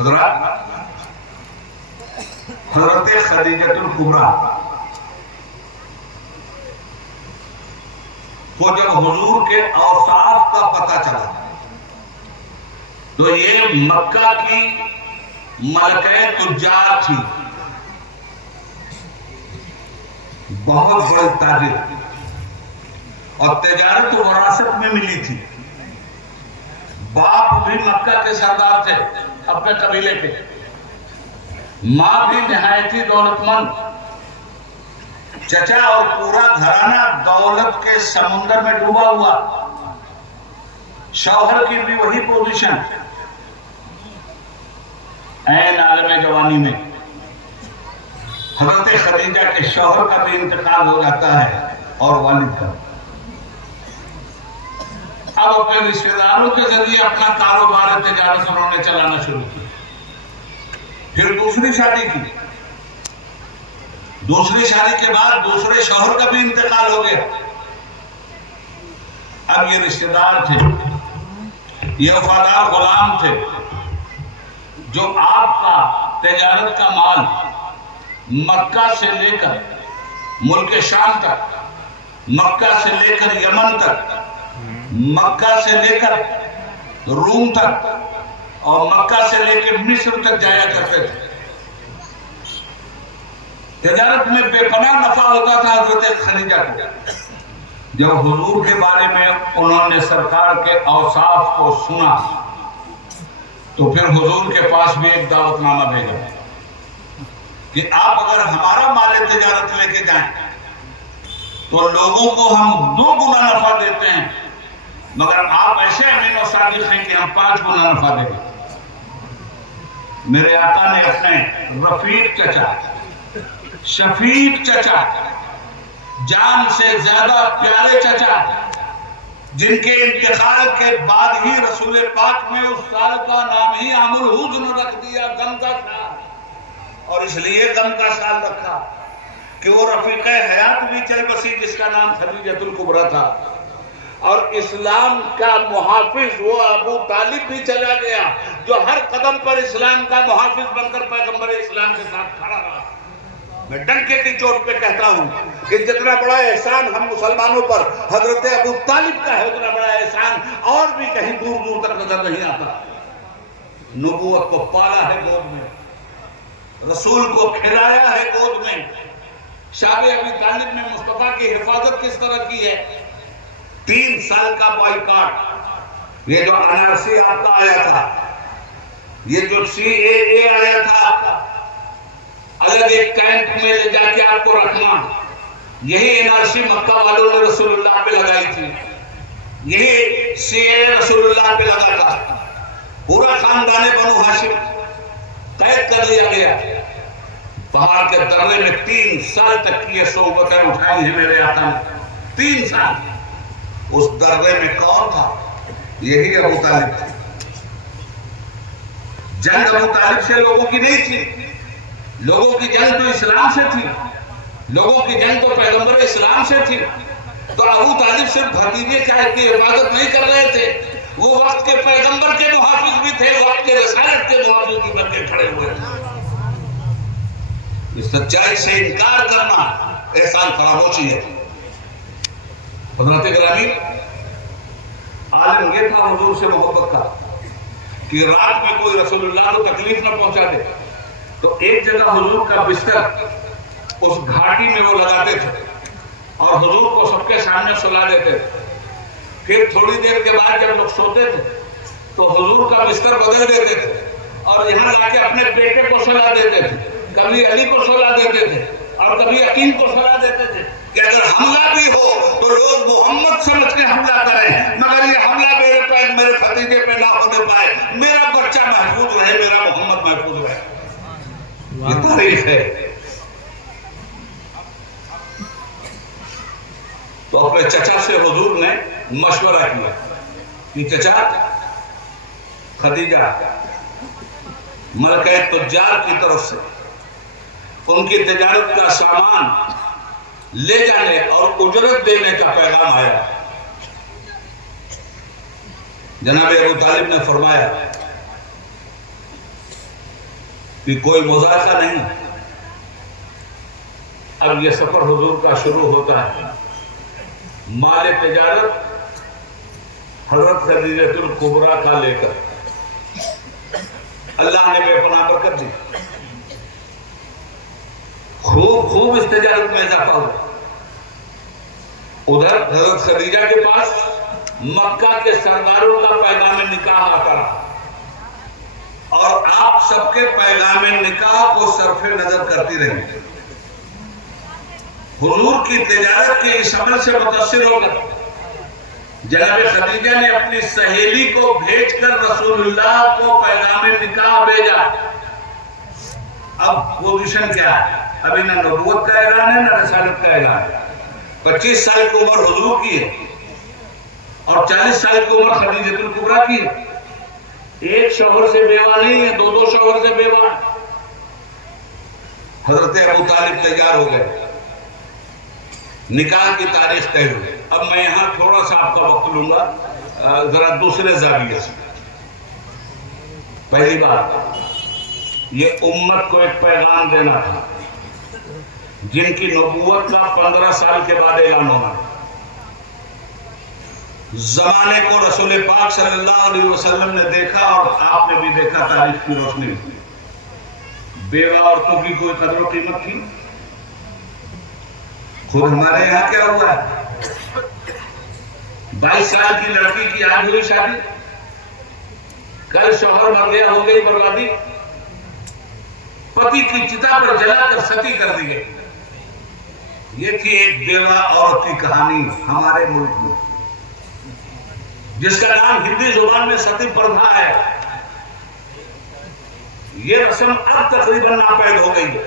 حضرت خدیجہ الکبریٰ کو جب حضور کے اوصاف کا پتہ چلا تو یہ مکہ کی ملکہ تجار تھی، بہت بڑی تاجر، اور تجارت وراثت میں ملی تھی۔ باپ بھی مکہ کے سردار تھے اپنے قبیلے کے، ماں بھی نہایت ہی دولت مند، چچا اور پورا گھرانہ دولت کے سمندر میں ڈوبا ہوا، شوہر کی بھی وہی پوزیشن۔ عین عالم جوانی میں حضرت خدیجہ کے شوہر کا بھی انتقال ہو جاتا ہے اور والد کا۔ اب اپنے رشتہ داروں کے ذریعے اپنا کاروبار تجارت انہوں نے چلانا شروع کی۔ پھر دوسری شادی کی، دوسری شادی کے بعد دوسرے شوہر کا بھی انتقال ہو گیا۔ اب یہ رشتہ دار تھے، یہ وفادار غلام تھے جو آپ کا تجارت کا مال مکہ سے لے کر ملک شام تک، مکہ سے لے کر یمن تک، مکہ سے لے کر روم تک، اور مکہ سے لے کے مصر تک جایا کرتے تھے۔ تجارت میں بے پناہ نفع ہوتا تھا حضرت خدیجہ کو۔ جب حضور کے بارے میں انہوں نے سرکار کے اوصاف کو سنا تو پھر حضور کے پاس بھی ایک دعوت نامہ بھیجا کہ آپ اگر ہمارا مال تجارت لے کے جائیں تو لوگوں کو ہم 2 گنا نفع دیتے ہیں، مگر آپ ایسے امین و صادق ہیں کہ ہم 5 گنا نفع دیں گے۔ میرے آقا نے اپنے رفیق چچا، شفیق چچا، جان سے زیادہ پیارے چچا، جن کے انتقال کے بعد ہی رسول پاک میں اس سال کا نام ہی عام الحزن رکھ دیا، غم کا سال، اور اس لیے غم کا سال رکھا کہ وہ رفیق حیات بھی چل بسی جس کا نام خدیجہ الکبریٰ تھا، اور اسلام کا محافظ وہ ابو طالب بھی چلا گیا جو ہر قدم پر اسلام کا محافظ بن کر پیغمبر اسلام کے ساتھ کھڑا رہا۔ میں ڈنکے کی چوٹ پہ کہتا ہوں کہ جتنا بڑا احسان ہم مسلمانوں پر حضرت ابو طالب کا ہے، اتنا بڑا احسان اور بھی کہیں دور دور تک نظر نہیں آتا۔ نبوت کو پالا ہے گود میں، رسول کو کھلایا ہے گود میں۔ شاب ابی طالب نے مصطفیٰ کی حفاظت کس طرح کی ہے؟ 3 سال کا بائیکاٹ، یہ جو NRC آپ کا آیا تھا، یہ جو CAA آیا تھا آپ کا، الگ ایک کیمپ میں لے جا کے آپ کو رکھنا، یہی NRC مکہ والوں نے رسول اللہ پہ لگائی تھی، یہی CAA رسول اللہ پہ لگا تھا۔ پورا خاندان بنو ہاشم قید کر لیا گیا، پہاڑ کے درے میں 3 سال تک کی یہ صحبتیں اٹھائی ہیں میرے آقا نے۔ 3 سال اس درے میں کون تھا؟ یہی ابو طالب تھے۔ جنگ ابو طالب سے لوگوں کی نہیں تھی، لوگوں کی جنگ تو اسلام سے تھی، لوگوں کی جنگ تو پیغمبر اسلام سے تھی۔ تو ابو طالب صرف بھتیجے کی حفاظت نہیں کر رہے تھے، وہ وقت کے پیغمبر کے محافظ بھی تھے، وقت کے رسالت کے محافظ بھی بن کے کھڑے ہوئے تھے۔ اس سچائی سے انکار کرنا احسان فراموشی ہے۔ حضرت گرامی، عالم یہ تھا حضور سے محبت کا کہ رات میں کوئی رسول اللہ کو تکلیف نہ پہنچا دے تو ایک جگہ حضور کا بستر اس گھاٹی میں وہ لگاتے تھے اور حضور کو سب کے سامنے سلا دیتے تھے۔ پھر تھوڑی دیر کے بعد جب لوگ سوتے تھے تو حضور کا بستر بدل دیتے تھے اور یہاں لا کے اپنے بیٹے کو سلا دیتے تھے، کبھی علی کو سلا دیتے تھے اور کبھی عقیل کو سلا دیتے تھے کہ اگر حملہ بھی ہو تو لوگ محمد سمجھ کے حملہ کریں، مگر یہ حملہ میرے بھتیجے پہ نہ ہونے پائے، میرا بچہ محفوظ رہے، میرا محمد محفوظ رہے۔ یہ تاریخ ہے۔ تو اپنے چچا سے حضور نے مشورہ کیا کہ چچا، خدیجہ ملکہ تجار کی طرف سے ان کی تجارت کا سامان لے جانے اور اجرت دینے کا پیغام آیا۔ جناب ابو طالب نے فرمایا کہ کوئی مذاکرہ نہیں. اب یہ سفر حضور کا شروع ہوتا ہے. مال تجارت حضرت خدیجہ الکبریٰ کا لے کر اللہ نے بے پناہ برکت دی. خوب اس تجارت میں اضافہ ہوا. ادھر حضرت خدیجہ کے پاس مکہ کے سرداروں کا پیغام نکاح آتا رہا اور آپ سب کے پیغام نکاح کو صرف نظر کرتی رہی. حضور کی تجارت کے اس عمل سے متاثر ہو کر جناب خدیجہ نے اپنی سہیلی کو بھیج کر رسول اللہ کو پیغام نکاح بھیجا. اب پوزیشن کیا ہے؟ ابھی نہ نبوت کا اعلان ہے نہ رسالت کا اعلان ہے. 25 سال کی عمر حضور کی ہے اور 40 سال کی عمر خدیجہ الکبریٰ کی ہے. ایک شوہر سے بیوہ نہیں ہے، دو شوہر سے بیوہ. حضرت ابو طالب تیار ہو گئے، نکاح کی تاریخ طے ہوئی. اب میں یہاں تھوڑا سا آپ کا وقت لوں گا ذرا دوسرے زاویے سے. پہلی بات، یہ امت کو ایک پیغام دینا تھا جن کی نبوت کا 15 سال کے بعد اعلان ہونا. زمانے کو رسول پاک صلی اللہ علیہ وسلم نے دیکھا اور آپ نے بھی دیکھا تاریخ کی روشنی میں. بیوہ عورتوں کی کوئی قدر و قیمت تھی؟ خود ہمارے یہاں کیا ہوا ہے؟ 22 سال کی لڑکی کی آج ہوئی شادی، کل شوہر مر گیا، ہو گئی بربادی. پتی کی چتا پر جلا کر ستی کر دی گئی. یہ تھی ایک بیوہ عورت کی کہانی ہمارے ملک میں، جس کا نام ہندی زبان میں ستی پردھا ہے. یہ رسم اب تقریباً ناپید ہو گئی ہے،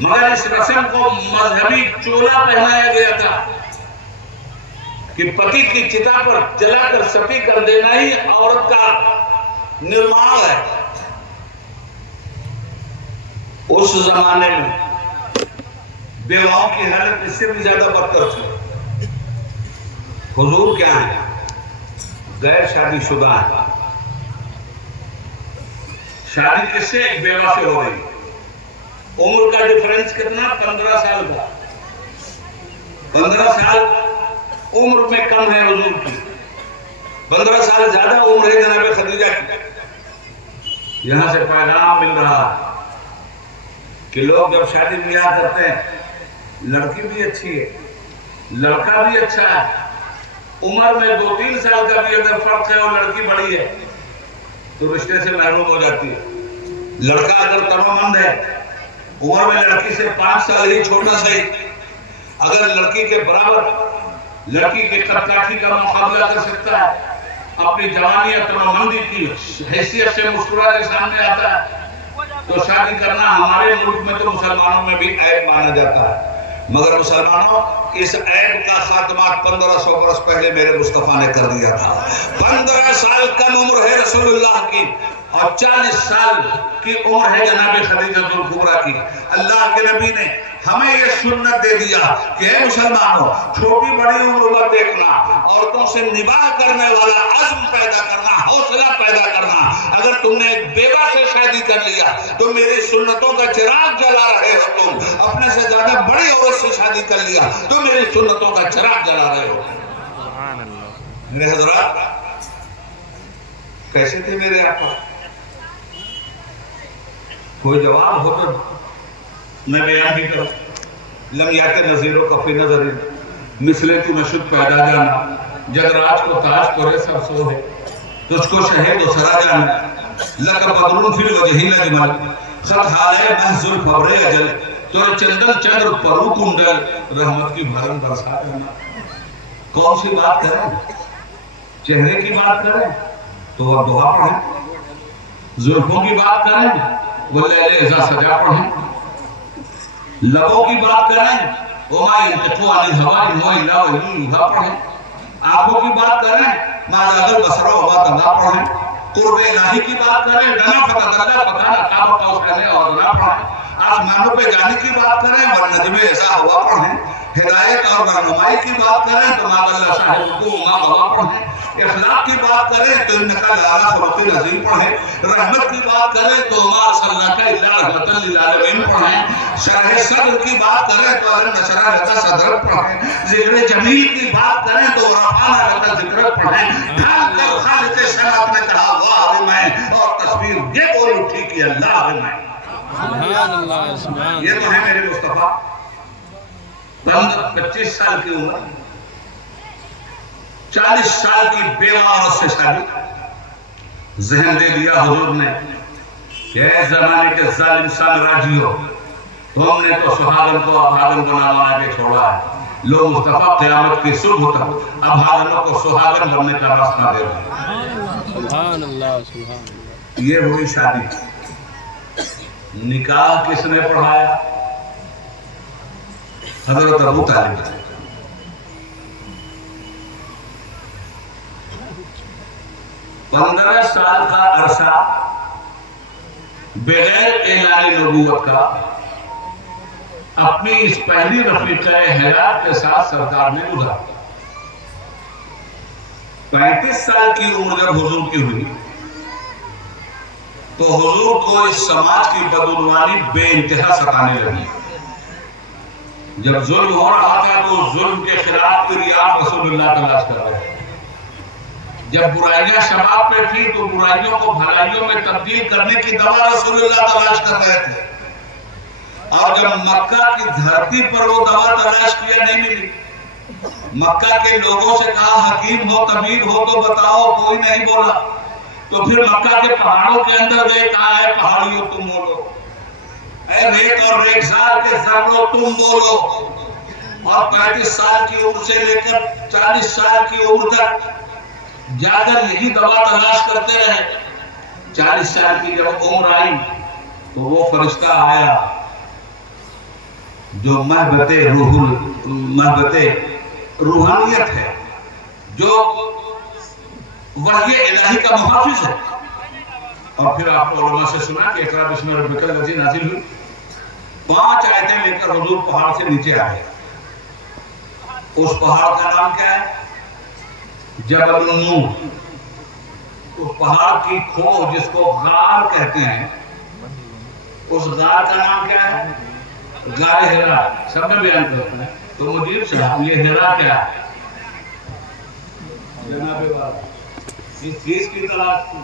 مگر اس رسم کو مذہبی چولا پہنایا گیا تھا کہ پتی کی چتا پر جلا کر ستی کر دینا ہی عورت کا نرمال ہے. اس زمانے میں بیواؤں کی حالت اس سے بھی زیادہ بدتر تھی. حضور کیا ہیں؟ غیر شادی شدہ ہیں. شادی کس سے؟ ایک بیوہ سے ہو رہی. عمر کا ڈیفرنس کتنا؟ 15 سال کا. 15 سال عمر میں کم ہے حضور کی، 15 سال زیادہ عمر ہے جناب خدیجہ کی. یہاں سے پیغام مل رہا کہ لوگ جب شادی بیاہ کرتے ہیں، لڑکی بھی اچھی ہے، لڑکا بھی اچھا ہے، عمر میں 2-3 سال کا بھی اگر فرق ہے اور لڑکی بڑی ہے تو رشتے سے محروم ہو جاتی ہے. لڑکا اگر تنومند ہے، عمر میں لڑکی سے 5 سال ہی چھوٹا صحیح، اگر لڑکی کے برابر لڑکی کے کٹکاٹھی کا مقابلہ کر سکتا ہے، اپنی جوانی یا تنومندی کی حیثیت سے مسکرا کے سامنے آتا ہے، تو شادی کرنا ہمارے ملک میں تو مسلمانوں میں بھی عیب مانا جاتا ہے. مگر مسلمانوں، اس عیب کا خاتمہ 1500 برس پہلے میرے مصطفیٰ نے کر دیا تھا. 15 سال کم عمر ہے رسول اللہ کی اور 40 سال کی عمر ہے جناب خدیجہ الکبریٰ کی. اللہ کے نبی نے ہمیں یہ سنت دے دیا کہ اے مسلمانوں، چھوٹی بڑی عمر مت دیکھنا، عورتوں سے نباہ کرنے والا عزم پیدا کرنا، حوصلہ پیدا کرنا. اگر تم نے ایک بیوہ سے شادی کر لیا تو میری سنتوں کا چراغ جلا رہے ہو. تم اپنے سے زیادہ بڑی عورت سے شادی کر لیا تو میری سنتوں کا چراغ جلا رہے ہو. میرے حضرات، کیسے تھے میرے آقا؟ کوئی جواب ہو تو میں بیان بھی کروں. لم یات نظیروں کا فی نظر مثلے تو نشد پیدا جانا، جگ راج کو تاج کرے سر سو ہے، تجھ کو شہید و سرا جانا، لک بدرون فی الوجہی لجمل، خط حال ہے محض الفبر اجل، تو چندن چندر پرو کنڈل، رحمت کی بھرن برسا جانا. کون سی بات کریں؟ چہرے کی بات کریں تو وہ دعا پڑھیں، زلفوں کی بات کریں وہ لیل ازا سجا پڑھیں، لبوں کی بات کریں وما ينطق عن الهوى إن هو إلا وحي يوحى پڑھیں، آنکھوں کی بات کریں ما زاغ البصر وما طغى پڑھیں، قرب الہی کی بات کریں ڈنا فتدلی فکان قاب قوسین او ادنی پڑھیں، آسمانوں پہ جانے کی بات کریں والنجم ایسا ہوا پڑھیں، ہدایت اور رہنمائی کی بات کریں تو ما ضل صاحبکم وما غویٰ پڑھیں، اخلاق کی بات کریں تو انک لعلی خلق عظیم پڑھیں، رحمت کی بات کریں تو ما ارسلناک الا رحمۃ للعالمین پڑھیں، شرح صدر کی بات کریں تو الم نشرح لک صدرک پڑھیں، ذکر جمیل کی بات کریں تو ورفعنا لک ذکرک پڑھیں، ڈھال کر خالق شنعت نے کہا واہ ہے میں، اور تصویر یہ بول اٹھی کہ اللہ ہے میں۔ سبحان اللہ سبحان یہ تو ہے میرے مصطفیٰ۔ بند 25 سال کی عمر، 40 سال کی بیوہ عورت سے شادی، ذہن دے دیا حضور نے کہ اے زمانے کے ظالم سامراجیوں، تم نے تو سہاگن کو ابھاگن بنا کے چھوڑا ہے، لو مصطفیٰ قیامت کی صبح تک ابھاگنوں کو سہاگن بننے کا راستہ دے رہے ہیں۔ سبحان اللہ سبحان اللہ۔ یہ ہوئی شادی۔ نکاح کس نے پڑھایا؟ حضرت ابو طالب۔ 15 سال کا عرصہ بغیر اعلان نبوت کا اپنی اس پہلی رفیقہ حیات کے ساتھ سرکار نے گزارا۔ 35 سال کی عمر جب حضور کی ہوئی تو حضور کو اس سماج کی بدعنوانی بے انتہا ستانے لگی۔ جب ظلم ہو رہا تھا تو ظلم کے خلاف فریاد رسول اللہ تلاش کر رہے تھے۔ جب برائیاں شباب پہ تھی تو برائیوں کو بھلائیوں میں تبدیل کرنے کی دوا رسول اللہ تلاش کر رہے تھے، اور جب مکہ کی دھرتی پر وہ دوا تلاش کیا نہیں ملی، مکہ کے لوگوں سے کہا حکیم ہو طبیب ہو تو بتاؤ، کوئی نہیں بولا، تو پھر مکہ کے پہاڑوں کے اندر گئے، کہا ہے پہاڑیوں تم بولو، اے ریت اور ریگزار کے ذروں تم بولو۔ اور 35 سال کی عمر سے لے کر 40 سال کی عمر تک جا کر یہی دوا تلاش کرتے رہے۔ 40 سال کی جب عمر آئی تو وہ فرشتہ آیا جو محبت روحانیت ہے، جو وحی الہی کا محافظ ہے۔ اور پھر آپ نے علماء سے سنا کہ اقرا بسم ربک الذی نازل ہوئی، 5 آیتیں لے کر حضور پہاڑ سے نیچے آئے۔ اس پہاڑ کا نام کیا ہے؟ جبل النور۔ اس پہاڑ کی کھو جس کو غار کہتے ہیں، اس غار کا نام کیا ہے؟ غار ہرا۔ سب میں بیان کرتا ہے تو مدیر صاحب یہ ہرا کیا ہے؟ جناب والا اس چیز کی تلاش تھی،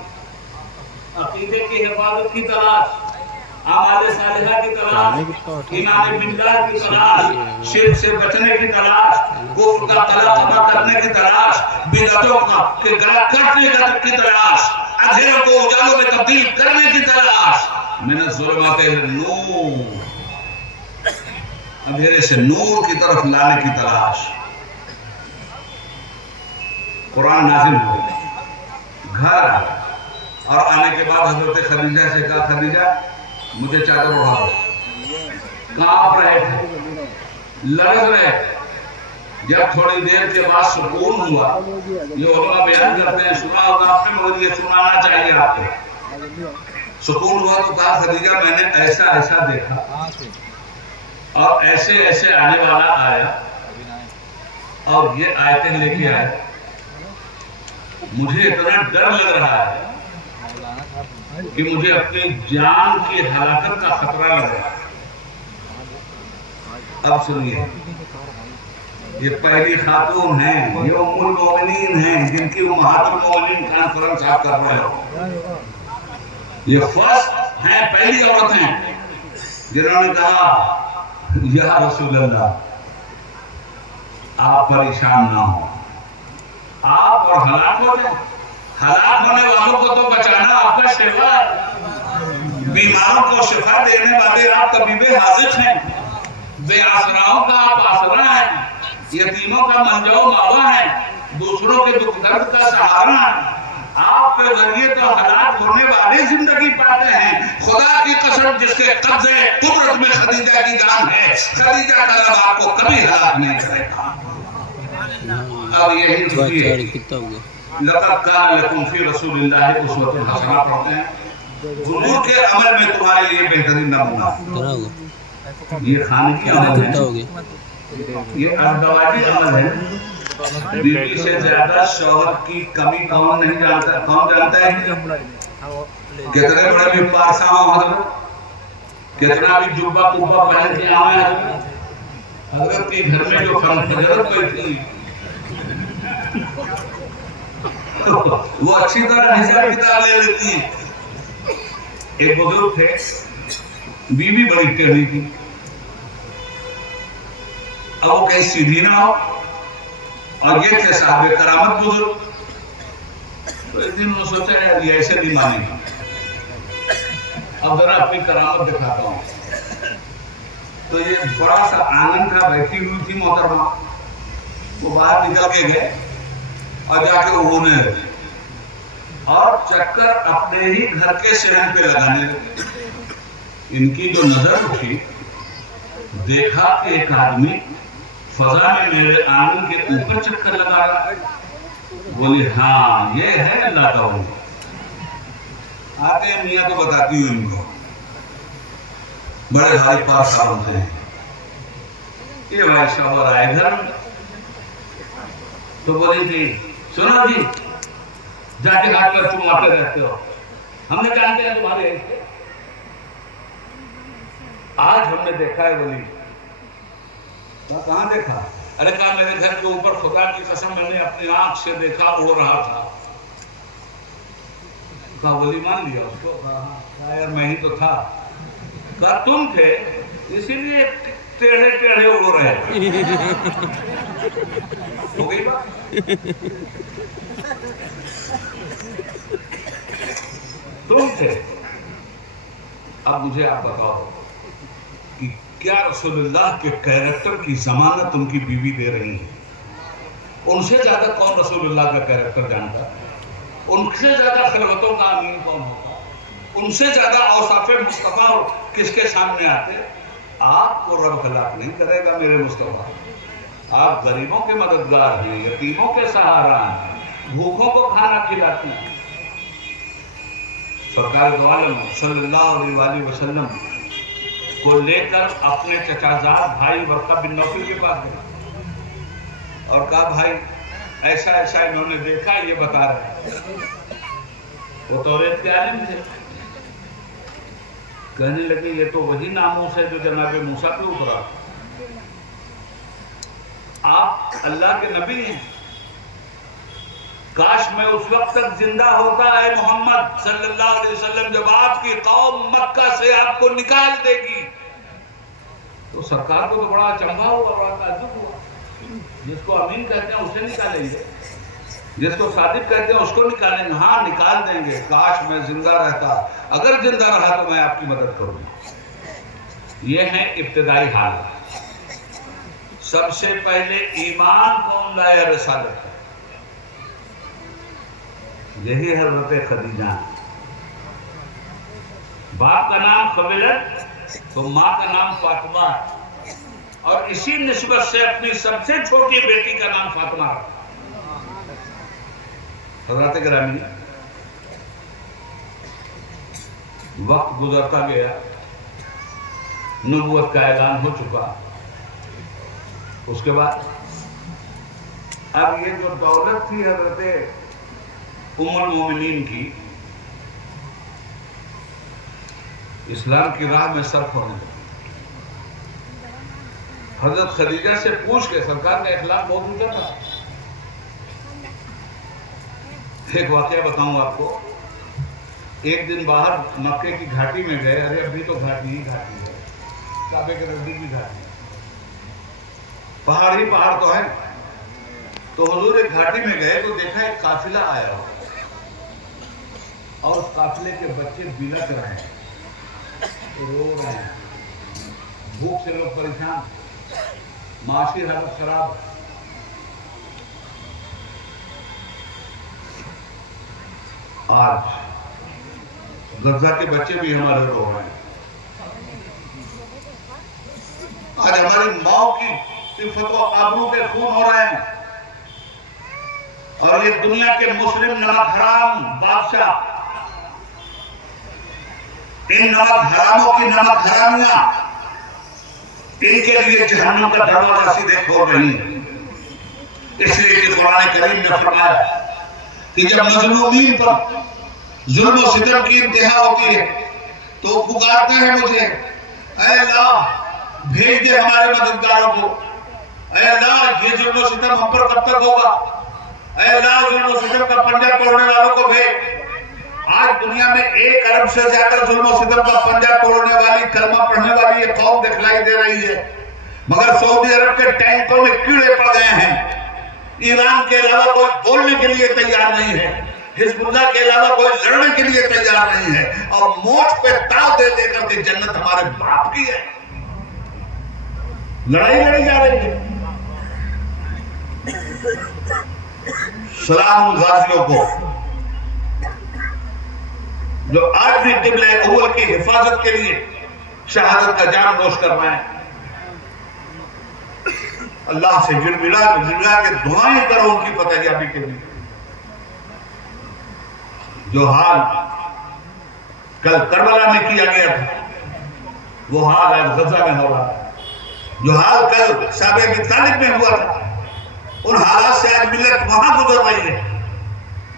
عقیدے کی حفاظت کی تلاش، اعمال صالحہ کی تلاش، ایمان باللہ کی تلاش، شرک سے بچنے کی تلاش، کفر کا تلقبہ کرنے کی تلاش، بدعتوں کا گلا کاٹنے کی تلاش، اندھیروں کو اجالوں میں تبدیل کرنے کی تلاش، من الظلمات الی النور، اندھیرے سے نور کی طرف لانے کی تلاش۔ قرآن نازل ہو گیا، گھر آیا، اور آنے کے بعد حضرت خدیجہ سے کہا خدیجہ مجھے چادر اڑا دو۔ کانپ رہے تھے، لرز رہے تھے۔ جب تھوڑی دیر کے بعد سکون ہوا، یہ علماء بیان کرتے ہیں، سنا ہوگا آپ نے، مجھے یہ سنانا چاہیے آپ کو۔ سکون ہوا تو کہا خدیجہ میں نے ایسا ایسا دیکھا اور ایسے ایسے آنے والا آیا اور یہ آیتیں لے کے آئے، مجھے اتنا ڈر لگ رہا ہے کہ مجھے اپنی جان کی ہلاکت کا خطرہ لگ رہا ہے۔ اب سنیے، یہ پہلی خاتون ہیں، یہ ام المومنین ہیں، جن کی امہات المومنین کانفرنس آپ کر رہے ہو۔ یہ فرسٹ ہیں، پہلی عورت ہیں جنہوں نے کہا یا رسول اللہ آپ پریشان نہ ہو، آپ اور ہلاک ہو جائیں، ہلاک ہونے والوں کو تو بچانا آپ کا شیوا ہے، بیماروں کو شفا دینے والے آپ طبیب حاذق ہیں، بے آسراؤں کا آپ آسرا ہیں، یتیموں کا منجو ماوا ہیں، دوسروں کے دکھ درد کا سہارا ہیں۔ آپ کے ذریعے تو ہلاک ہونے والے زندگی پاتے ہیں۔ خدا کی قسم جس کے قبضے قدرت میں خدیجہ کی جان ہے، خدیجہ کا رب آپ کو کبھی ہلاک نہیں کرے گا۔ اب یہی چیز لقد کان لکم فی رسول اللہ اسوۃ حسنہ پڑھتے ہیں حضور کے عمل میں تمہارے لیے بہترین نمونہ کتنا ہوگا یہ خان کی عمل کتنا ہے، ہوگی یہ ازدواجی عمل ہے. بیوی سے زیادہ شوہر کی کمی کون نہیں جانتا؟ کون جانتا ہے؟ کتنے بڑے بھی پاسا ہوں حضرت، کتنا بھی جبہ کبہ پہن کے آئے حضرت، حضرت کے گھر میں جو حضرت بیٹھی وہ اچھی طرح حساب کتاب لے لیتی ہیں. ایک بزرگ تھے، بیوی بڑی ٹیڑھی تھی، اب وہ کہیں سیدھی نہ ہو، اور یہ تھے صاحب کرامت بزرگ. تو ایک دن وہ سوچا یار یہ ایسے نہیں مانے گا، اب ذرا اپنی کرامت دکھاتا ہوں. تو یہ بڑا سا آنگن تھا، بیٹھی ہوئی تھی محترمہ، وہ باہر نکل کے گئے اور جا کے انہوں نے اور چکر اپنے ہی گھر کے صحن پہ لگانے لگے. ان کی جو نظر اٹھی، دیکھا کہ ایک آدمی فضا میں میرے آنگن کے اوپر چکر لگا رہا ہے. بولی ہاں یہ ہے اللہ کا ولی. آتے ہیں میاں تو بتاتی ہوں ان کو، بڑے بھائی پاس ہوتے ہیں. یہ بھائی شوہر آئے گھر میں تو بولی جی سنو جی، جا کے ہاتھ پر چماتے رہتے ہو، ہم نے جانتے ہیں تمہارے ایسے. آج ہم نے دیکھا ہے ولی. کہاں دیکھا؟ ارے کہا میرے گھر کے اوپر خدا کی قسم میں نے اپنی آنکھ سے دیکھا اڑ رہا تھا. کہا ولی مان لیا اس کو؟ کہا یار میں ہی تو تھا. کہا تم تھے اسی لیے ٹیڑھے ٹیڑھے اڑ رہے. ہو گئی بات. تم تھے. اب مجھے آپ بتاؤ کہ کیا رسول اللہ کے کیریکٹر کی ضمانت ان کی بیوی دے رہی ہے؟ ان سے زیادہ کون رسول اللہ کا کیریکٹر جانتا؟ ان سے زیادہ خلوتوں کا امین کون ہوگا؟ ان سے زیادہ اوصاف مصطفیٰ کس کے سامنے آتے؟ آپ کو رب ہلاک نہیں کرے گا میرے مصطفیٰ. آپ غریبوں کے مددگار ہیں، یتیموں کے سہارا ہیں، بھوکوں کو کھانا کھلاتے ہیں. سرکار دو عالم صلی اللہ علیہ وآلہ وسلم کو لے کر اپنے چچا زاد بھائی ورقہ بن نوفل کے پاس گئے اور کہا بھائی ایسا ایسا انہوں نے دیکھا، یہ بتا رہے ہیں. وہ توریت کے عالم تھے. کہنے لگے یہ تو وہی ناموس ہے جو جناب موسیٰ پہ اترا. آپ اللہ کے نبی ہیں. کاش میں اس وقت تک زندہ ہوتا ہے محمد صلی اللہ علیہ وسلم جب آپ کی قوم مکہ سے آپ کو نکال دے گی. تو سرکار کو تو بڑا چنبھا ہوا، بڑا تعجب ہوا. جس کو امین کہتے ہیں اسے نکالیں گے، جس کو صادق کہتے ہیں اس کو نکالیں گے. ہاں نکال دیں گے. کاش میں زندہ رہتا، اگر زندہ رہا تو میں آپ کی مدد کروں. یہ ہیں ابتدائی حالات. سب سے پہلے ایمان کون لایا رسالت؟ یہی حضرت خدیجہ. باپ کا نام خویلد تو ماں کا نام فاطمہ، اور اسی نسبت سے اپنی سب سے چھوٹی بیٹی کا نام فاطمہ. حضرات گرامی، وقت گزرتا گیا، نبوت کا اعلان ہو چکا. اس کے بعد اب یہ جو دولت تھی حضرت ام المومنین کی، اسلام کی راہ میں صرف ہونے لگی. حضرت خدیجہ سے پوچھ کے سرکار کا اخلاق بہت اونچا تھا. ایک واقعہ بتاؤں آپ کو. ایک دن باہر مکے کی گھاٹی میں گئے. ارے ابھی تو گھاٹی ہی گھاٹی ہے، کعبے کے نزدیک بھی گھاٹی ہے، پہاڑ ہی پہاڑ تو ہے. تو حضور ایک گھاٹی میں گئے تو دیکھا ایک قافلہ آیا ہو اور اس قافلے کے بچے بلک رہے ہیں، رو رہے ہیں. بھوک سے لوگ پریشان، معاشی حالت خراب. آج غزہ کے بچے بھی ہمارے رو رہے ہیں. آج ہماری ماں کی عفت و آبرو کے خون ہو رہے ہیں. اور یہ دنیا کے مسلم نمک حرام بادشاہ ان نمک حراموں کی نمک حرامیاں ان کے لیے جہنم کا دروازہ سیدھے کھول رہی ہے. اس لیے کہ قرآن کریم نے فرمایا کہ جب مظلومین پر ظلم و ستم کی انتہا ہوتی ہے تو پکارتے ہیں مجھے، اے اللہ بھیج دے ہمارے مددگاروں کو، اے اللہ یہ ظلم و ستم ہم پر کب تک ہوگا، اے اللہ ظلم و ستم کا پنجہ توڑنے والوں کو بھیج. آج دنیا میں 1 ارب سے زیادہ ظلم و ستم کا پنجہ توڑنے والی، کلمہ پڑھنے والی یہ قوم دکھلائی دے رہی ہے، مگر سعودی عرب کے ٹینکوں میں کیڑے پڑ گئے ہیں. ایران کے علاوہ کوئی بولنے کے لیے تیار نہیں ہے، حزب اللہ کے علاوہ کوئی لڑنے کے لیے تیار نہیں ہے، اور موت پہ تاؤ دے دے کر کے جنت ہمارے باپ کی ہے. لڑائی لڑی جا رہی ہے. سلام غازیوں کو جو آج بھی قبلہ اول کی حفاظت کے لیے شہادت کا جام نوش کر رہے ہیں. اللہ سے گڑگڑا کے دعائیں کرو ان کی فتح یابی کے لیے. جو حال کل کربلا میں کیا گیا تھا وہ حال آج غزہ میں ہو رہا ہے. جو حال کل شعب ابی طالب میں ہوا تھا ان حالات سے آج ملت وہاں گزر رہی ہے.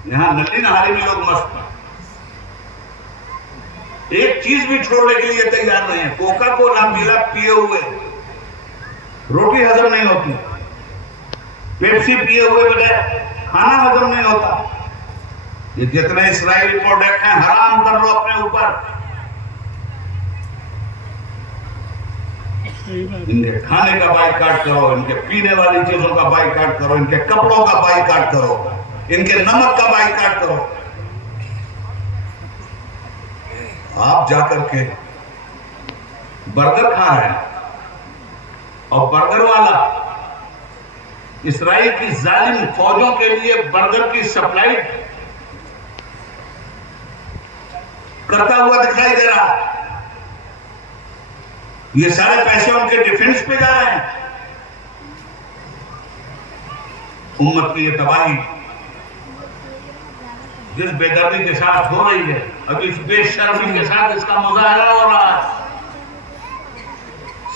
یہاں نلی نہاری میں لوگ مست ہیں، ایک چیز بھی چھوڑنے کے لیے تیار نہیں ہے. کوکا کولا میرا پیے ہوئے روٹی ہضم نہیں ہوتی، پیپسی پیے ہوئے بغیر کھانا ہضم نہیں ہوتا. یہ جتنے اسرائیلی پروڈکٹ ہیں حرام کر لو اپنے اوپر. ان کے کھانے کا بائیکاٹ کرو، ان کے پینے والی چیزوں کا بائیکاٹ کرو، ان کے کپڑوں کا بائیکاٹ کرو، ان کے نمک کا بائیکاٹ کرو. آپ جا کر کے برگر کھا رہے ہیں اور برگر والا اسرائیل کی ظالم فوجوں کے لیے برگر کی سپلائی کرتا ہوا دکھائی دے رہا ہے. یہ سارے پیسے ان کے ڈیفنس پہ جا رہے ہیں. امت کی یہ تباہی جس بے دردی کے ساتھ ہو رہی ہے، اب اس بے شرمی کے ساتھ اس کا مظاہرہ ہو رہا ہے.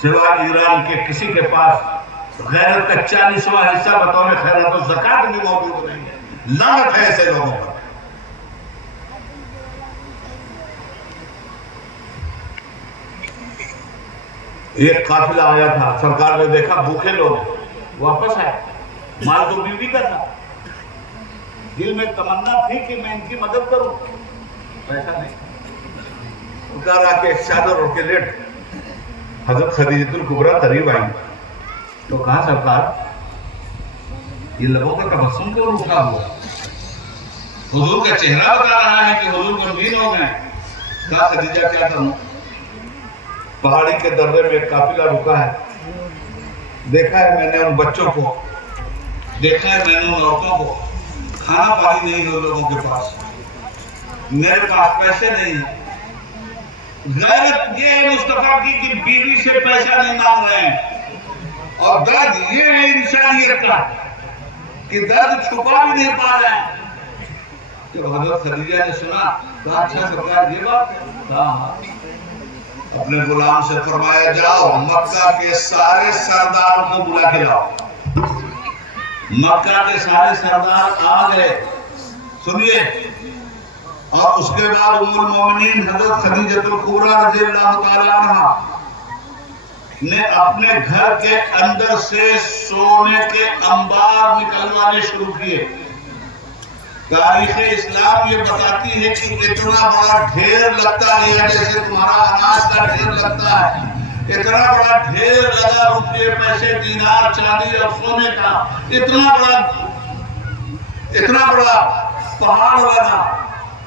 سوائے ایران کے کسی کے پاس غیرت کا 40واں حصہ بطور خیرات و زکات بھی موجود نہیں ہے. لعنت ہے ایسے لوگوں پر. ایک قافلہ آیا تھا، سرکار نے دیکھا بھوکے لوگ واپس آئے، مال تو بیوی کا تھا. دل میں تمنا تھی کہ میں ان کی مدد کروں، ایسا نہیں. اتار آ کے ایک چادر اڑ کے لیٹ حضرت خدیجۃ الکبریٰ قریب آئی تو کہا سرکار یہ لبوں کا تبسم کیوں رکا ہوا؟ حضور کا چہرہ بتا رہا ہے کہ حضور غمگین ہو گئے. کہا خدیجہ کیا کروں؟ پہاڑی کے درے میں ایک قافلہ رکا ہے، دیکھا ہے میں نے ان بچوں کو، دیکھا ہے میں نے ان عورتوں کو، کھانا پانی نہیں ہے ان لوگوں کے پاس، میرے پاس پیسے نہیں ہیں. غیرت یہ ہے مصطفیٰ کی کہ بیوی سے پیسہ نہیں مانگ رہے ہیں، اور درد یہ ہے انسانیت کا کہ درد چھپا بھی نہیں پا رہے ہیں. جب حضرت خدیجہ نے سنا کہا اچھا سرکار یہ بات ہے. کہا اپنے غلام سے فرمایا جاؤ مکہ کے سارے سرداروں کو بلا کے لاؤ. مکہ کے سارے سردار آ گئے. سنیے، اور اس کے بعد ام المومنین حضرت خدیجۃ الکبریٰ رضی اللہ تعالی عنہ نے اپنے گھر کے اندر سے سونے کے انبار نکلوانے شروع کیے. تاریخ اسلام یہ بتاتی ہے کہ اتنا بڑا ڈھیر لگتا ہے جیسے تمہارا اناج کا ڈھیر لگتا ہے. اتنا بڑا ڈھیر لگا، روپے پیسے دینار چاندی اور سونے کا اتنا بڑا پہاڑ لگا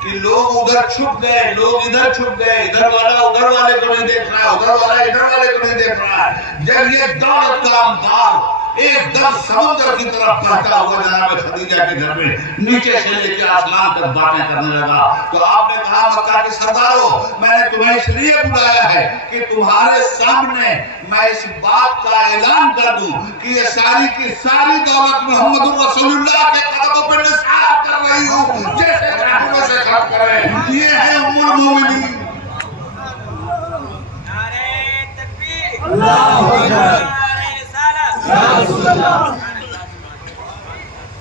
کہ لوگ ادھر چھپ گئے، لوگ ادھر چھپ گئے. ادھر والا ادھر والے کو نہیں دیکھ رہا، ادھر والا ادھر والے کو نہیں دیکھ رہا ہے. جب یہ دولت کا انبار ایک دم سمندر کی طرف بہتا ہوا جناب خدیجہ کے گھر میں نیچے سے لے کے آسمان تک باتیں کرنے لگا، تو آپ نے کہا مکہ کے سرداروں میں نے تمہیں اس لیے بلایا ہے کہ تمہارے سامنے میں اس بات کا اعلان کر دوں کہ یہ ساری کی ساری دولت محمد رسول اللہ کے قدموں پر نثار کر رہی ہوں، جیسے جانوروں سے خرچ کر رہے ہیں. یہ ہے ام المومنین.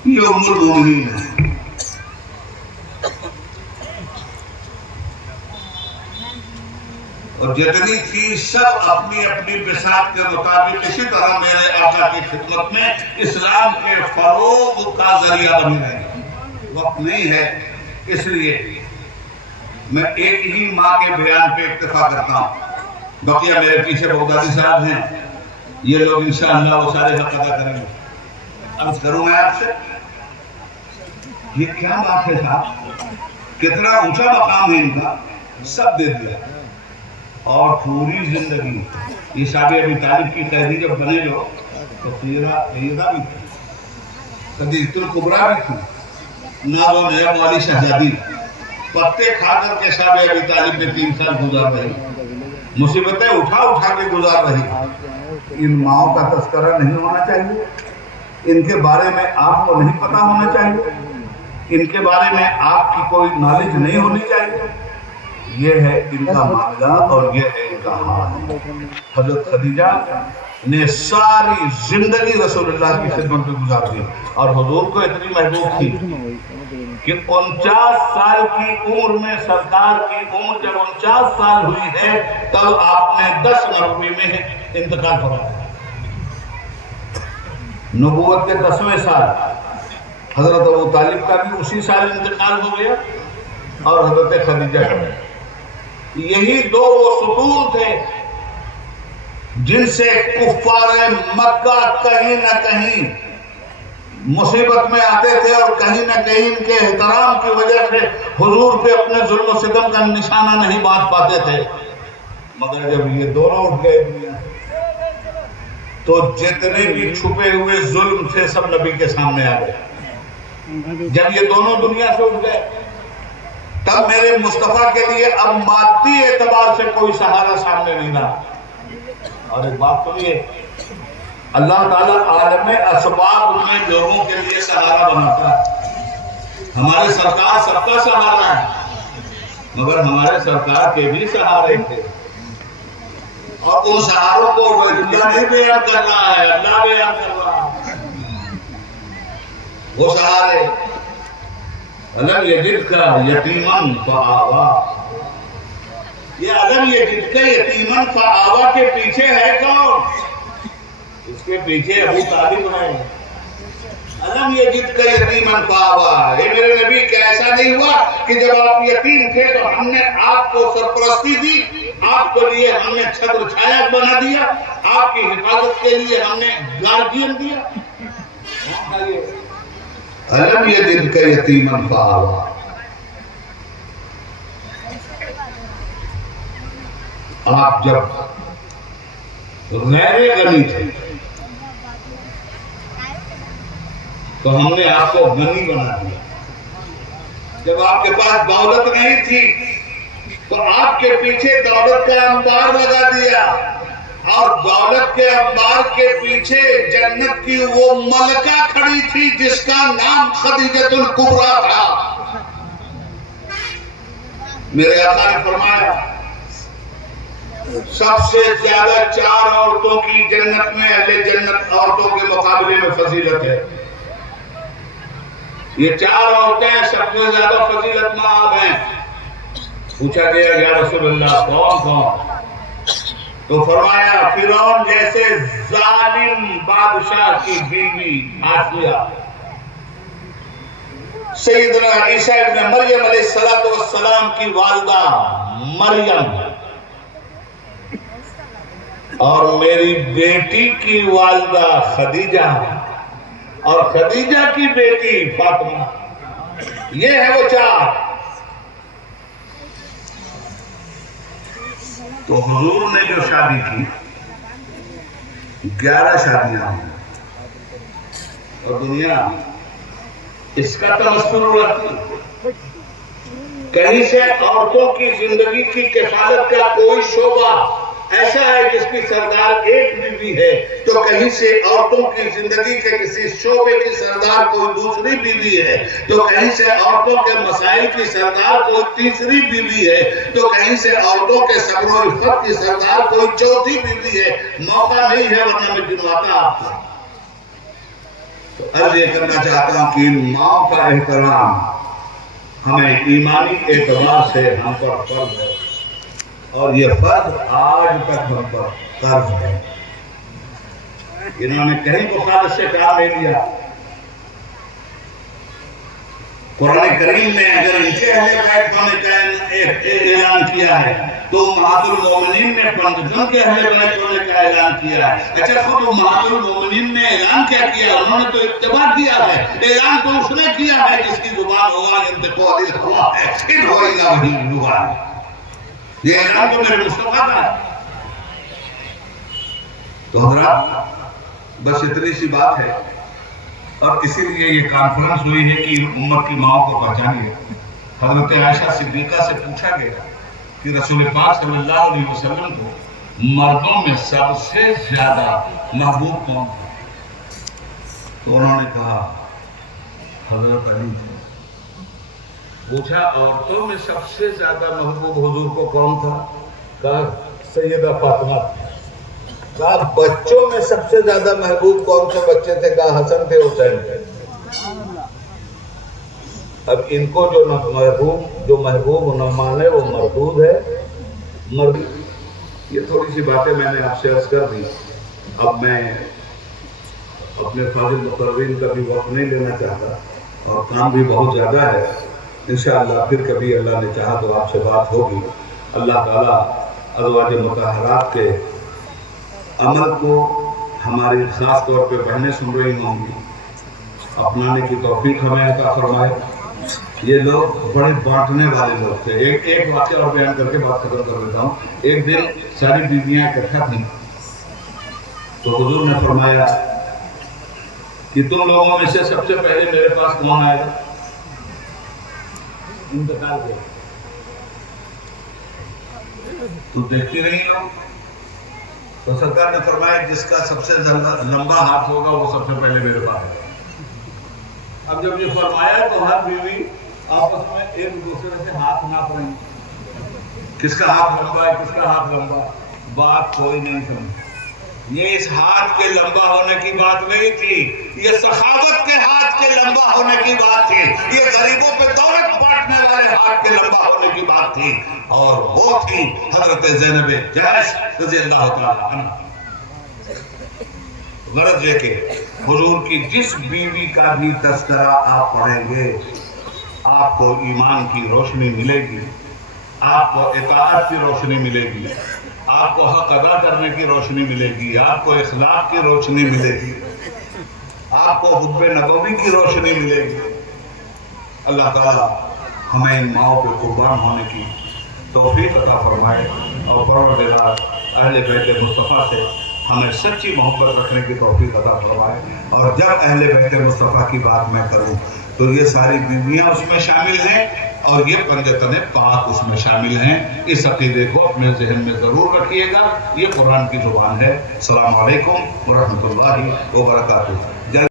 یہ ام المومنین ہے. اور جتنی تھی سب اپنی اپنی بساط کے مطابق اسی طرح میرے آقا کی خدمت میں اسلام کے فروغ کا ذریعہ بنی رہی. وقت نہیں ہے اس لیے میں ایک ہی ماں کے بیان پہ اکتفا کرتا ہوں. بقیہ میرے پیچھے بغدادی صاحب ہیں، یہ لوگ انشاءاللہ وہ سارے حق ادا کریں گے. عرض کروں میں آپ سے، یہ کیا بات ہے صاحب، کتنا اونچا مقام ہے ان کا، سب دے دیا. اور پوری زندگی یہ صاحب ابی طالب کی قیدی جب بنے لو تو سیدہ بھی تھی، خدیجہ الکبریٰ بھی تھی، ناز و نعیم والی شہزادی. پتے کھا کر کے صاحب ابی طالب نے 3 سال گزار رہی، مصیبتیں اٹھا اٹھا کے گزار رہی. ان ماؤں کا تذکرہ نہیں ہونا چاہیے، ان کے بارے میں آپ کو نہیں پتا ہونا چاہیے، ان کے بارے میں آپ کی کوئی نالج نہیں ہونی چاہیے. یہ ہے ان کا معاملہ اور یہ ہے ان کا حال. حضرت خدیجہ نے ساری زندگی رسول اللہ کی خدمت میں گزار دی اور حضور کو اتنی محبوب تھی کہ 49 سال کی عمر میں سرکار کی عمر جب 49 سال ہوئی ہے تب آپ نے 10 نبوی میں انتقال فرمایا. نبوت کے 10ویں سال حضرت ابو طالب کا بھی اسی سال انتقال ہو گیا اور حضرت خدیجہ کا. یہی 2 وہ ستون تھے جن سے کفار مکہ کہیں نہ کہیں مصیبت میں آتے تھے اور کہیں نہ کہیں ان کے احترام کی وجہ سے حضور پہ اپنے ظلم و ستم کا نشانہ نہیں باندھ پاتے تھے. مگر جب یہ دونوں اٹھ گئے تو جتنے بھی چھپے ہوئے ظلم تھے سب نبی کے سامنے آ گئے. جب یہ دونوں دنیا سے اٹھ گئے تب میرے مصطفیٰ کے لیے اب مادی اعتبار سے کوئی سہارا سامنے نہیں رہا. اور ایک بات سنیے، اللہ تعالیٰ عالم اسباب میں لوگوں کے لیے سہارا بناتا ہے. ہمارے سرکار سب کا سہارا ہے مگر ہمارے سرکار کے بھی سہارے تھے اور ان سہاروں کو اللہ نہیں بیان کر رہا ہے، اللہ بیان کر رہا ہے. وہ سہارے علم یجد کا یتیمن فآوا، یہ علم یجد کا یتیمن فآوا کے پیچھے ہے کون؟ اس کے پیچھے ابو طالب ہے. علم یجد کا یتیمن فآوا، اے میرے نبی کہ ایسا نہیں ہوا کہ جب آپ یتیم تھے تو ہم نے آپ کو سرپرستی دی، آپ کو لیے ہم نے چھتر چھایا بنا دیا، آپ کی حفاظت کے لیے ہم نے گارڈین دیا. علم یجد کا یتیمن فآوا. آپ جب غیر غنی تھے تو ہم نے آپ کو غنی بنا دیا. جب آپ کے پاس دولت نہیں تھی تو آپ کے پیچھے دولت کا انبار لگا دیا اور دولت کے انبار کے پیچھے جنت کی وہ ملکہ کھڑی تھی جس کا نام خدیجہ الکبریٰ تھا. میرے آقا نے فرمایا سب سے زیادہ 4 عورتوں کی جنت میں اہل جنت عورتوں کے مقابلے میں فضیلت ہے. یہ 4 عورتیں سب سے زیادہ فضیلت مآب ہیں. پوچھا گیا یا رسول اللہ کون کون؟ تو فرمایا فرعون جیسے ظالم بادشاہ کی بیوی آسیہ، سیدنا عیسیٰ ابن مریم علیہ السلام کی والدہ مریم، اور میری بیٹی کی والدہ خدیجہ اور خدیجہ کی بیٹی فاطمہ. یہ ہے وہ 4. تو حضور نے جو شادی کی 11 شادیاں ہیں اور دنیا اس کا تمثل رکھتی. کہیں سے عورتوں کی زندگی کی کفالت کا کوئی شعبہ ایسا ہے جس کی سردار ایک بیوی ہے تو کہیں سے عورتوں کی زندگی کے کسی شعبے کی سردار کوئی دوسری بیوی ہے، تو کہیں سے عورتوں کے مسائل کی سردار کوئی تیسری بیوی ہے، تو کہیں سے عورتوں کے صبر و عفت کی سردار کوئی چوتھی بیوی ہے۔ موقع نہیں ہے ورنہ میں گنواتا آپ کو۔ تو عرض یہ کرنا چاہتا ہوں کہ ان ماں کا احترام ہمیں ایمانی اعتبار سے ہم پر فرض ہے، اور یہ فرض آج تک ہم پر قرض ہے۔ انہوں نے کہیں بخارت سے کام لے لیا۔ قرآن کریم میں اگر ان کے اہل بیت ہونے کا اعلان کیا ہے تو امہات المومنین نے 15 کے اہل بیت ہونے کا اعلان کیا ہے۔ اچھا خود امہات المومنین نے اعلان کیا کیا؟ انہوں نے تو اتباع کیا ہے۔ اعلان تو اس نے کیا ہے جس کی زبان ہوا انتقال الہوا ہے، ان ہو الا وحی یوحا۔ یہ اعلان تو میرے مصطفیٰ کا ہے۔ تو حضرات بس اتنی سی بات ہے، اور اسی لیے یہ کانفرنس ہوئی ہے کہ امت کی ماں کو پہچانیے۔ حضرت عائشہ صدیقہ سے پوچھا گیا کہ رسول پاک صلی اللہ علیہ وسلم کو مردوں میں سب سے زیادہ محبوب کون تھا؟ تو انہوں نے کہا حضرت علی تھے۔ پوچھا عورتوں میں سب سے زیادہ محبوب حضور کو کون تھا؟ کہا سیدہ فاطمہ۔ کہا بچوں میں سب سے زیادہ محبوب کون سے بچے تھے؟ کہا حسن تھے، حسین تھے۔ اب ان کو جو محبوب نہ مانے وہ مردود ہے۔ یہ تھوڑی سی باتیں میں نے آپ سے عرض کر دی۔ اب میں اپنے فاضل مقررین کا بھی وقت نہیں لینا چاہتا، اور کام بھی بہت زیادہ ہے۔ انشاءاللہ پھر کبھی اللہ نے چاہا تو آپ سے بات ہوگی۔ اللہ تعالیٰ ازواج مطہرات کے عمل کو ہماری خاص طور پہ بہنیں سن رہی ہوں گی اپنانے کی توفیق ہمیں عطا فرمائے۔ یہ لوگ بڑے بانٹنے والے لوگ تھے۔ ایک واقعہ اور بیان کر کے بات ختم کر دیتا ہوں۔ ایک دن ساری بیویاں اکٹھا تھیں تو حضور نے فرمایا کہ تم لوگوں میں سے سب سے پہلے میرے پاس کون آئے گا؟ انتقال کیا تو دیکھتی رہی ہو؟ تو سرکار نے فرمایا جس کا سب سے لمبا ہاتھ ہوگا وہ سب سے پہلے میرے پاس ہے۔ اب جب یہ فرمایا تو ہر بیوی آپس میں ایک دوسرے سے ہاتھ ناپ رہی ہیں، کس کا ہاتھ لمبا ہے، کس کا ہاتھ لمبا۔ بات کوئی نہیں سمجھ۔ یہ اس ہاتھ کے لمبا ہونے کی بات نہیں تھی، یہ سخاوت کے ہاتھ کے لمبا ہونے کی بات تھی، یہ غریبوں پہ دولت بانٹنے والے ہاتھ کے لمبا ہونے کی بات تھی، اور وہ تھی حضرت زینب جحش رضی اللہ تعالیٰ عنہ۔ غرض یہ کہ حضور کی جس بیوی کا بھی تذکرہ آپ پڑھیں گے آپ کو ایمان کی روشنی ملے گی، آپ کو اطاعت کی روشنی ملے گی، آپ کو حق ادا کرنے کی روشنی ملے گی، آپ کو اخلاق کی روشنی ملے گی، آپ کو حب نبوی کی روشنی ملے گی۔ اللہ تعالیٰ ہمیں ان ماؤں پہ قربان ہونے کی توفیق عطا فرمائے، اور پروردگار اہل بیت مصطفیٰ سے ہمیں سچی محبت رکھنے کی توفیق عطا فرمائے۔ اور جب اہل بیت مصطفیٰ کی بات میں کروں تو یہ ساری بیویاں اس میں شامل ہیں، اور یہ پنجتن پاک اس میں شامل ہیں۔ اس عقیدے کو اپنے ذہن میں ضرور رکھیے گا۔ یہ قرآن کی زبان ہے۔ السلام علیکم ورحمۃ اللہ وبرکاتہ۔